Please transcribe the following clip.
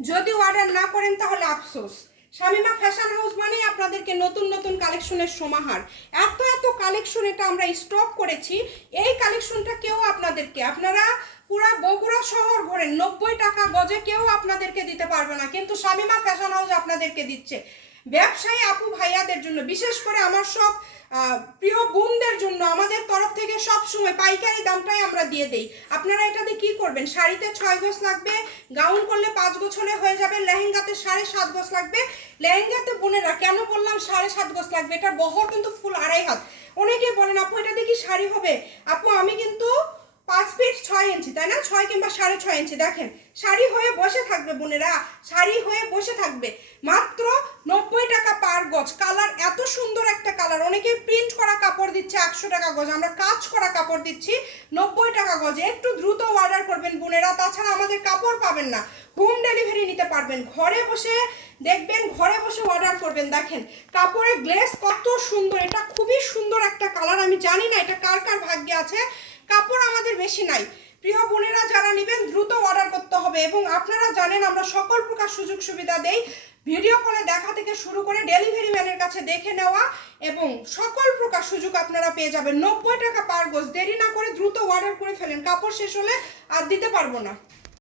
যদি অর্ডার না করেন তাহলে আফসোস। শামিমা ফ্যাশন হাউস মানেই আপনাদেরকে নতুন নতুন কালেকশনের সমাহার। এত এত কালেকশন এটা আমরা স্টক করেছি। এই কালেকশনটা কেউ আপনাদেরকে, আপনারা পুরা বগুড়া শহর ঘোরেন, 90 টাকা গজে কেউ আপনাদেরকে দিতে পারবে না, কিন্তু শামিমা ফ্যাশন হাউস আপনাদেরকে দিচ্ছে। ব্যবসায়ী আপু ভাইয়াদের জন্য, বিশেষ করে আমার সব প্রিয় বোনদের জন্য আমাদের তরফ থেকে সব সময় পাইকারি দামটাই আমরা দিয়ে দেই। আপনারা এটাতে কি করবেন, শাড়িতে 6 গজ লাগবে, গাউন করলে 5 গজ হলে হয়ে যাবে, লেহেঙ্গাতে 7.5 গজ লাগবে। লেহেঙ্গাতে বোনেরা কেন বললাম 7.5 গজ লাগবে, এটার বহর কিন্তু ফুল 2.5 হাত। অনেকেই বলেন আপু এটা দিয়ে কি শাড়ি হবে? আপু আমি কিন্তু 5 ফিট 6 ইঞ্চি, তাই না, 6 কিংবা 6.5 ইঞ্চি। দেখেন শাড়ি হয়ে বসে থাকবে বোনেরা, শাড়ি হয়ে বসে থাকবে। মাত্র 90 টাকা পার গজ। কালার এত সুন্দর একটা কালার। অনেকে প্রিন্ট করা কাপড় দিচ্ছে 100 টাকা গজ, আমরা কাজ করা কাপড় দিচ্ছি 90 টাকা গজে। একটু দ্রুত অর্ডার করবেন বোনেরা, তাছাড়া আমাদের কাপড় পাবেন না, হোম ডেলিভারি নিতে পারবেন। ঘরে বসে দেখবেন, ঘরে বসে অর্ডার করবেন। দেখেন কাপড়ের গ্লেস কত সুন্দর, এটা খুবই সুন্দর একটা কালার। আমি জানি না এটা কার কার ভাগ্যে আছে। কাপড় আমাদের বেশি নাই। প্রিয় বোনেরা যারা নেবেন দ্রুত অর্ডার করতে হবে। এবং আপনারা জানেন আমরা সকল প্রকার সুযোগ সুবিধা দেই, ভিডিও কলে দেখা থেকে শুরু করে ডেলিভারি ম্যানের কাছে দেখে নেওয়া, এবং সকল প্রকার সুযোগ আপনারা পেয়ে যাবেন। 90 টাকা পার গজ। দেরি না করে দ্রুত অর্ডার করে ফেলেন, কাপড় শেষ হলে আর দিতে পারবো না।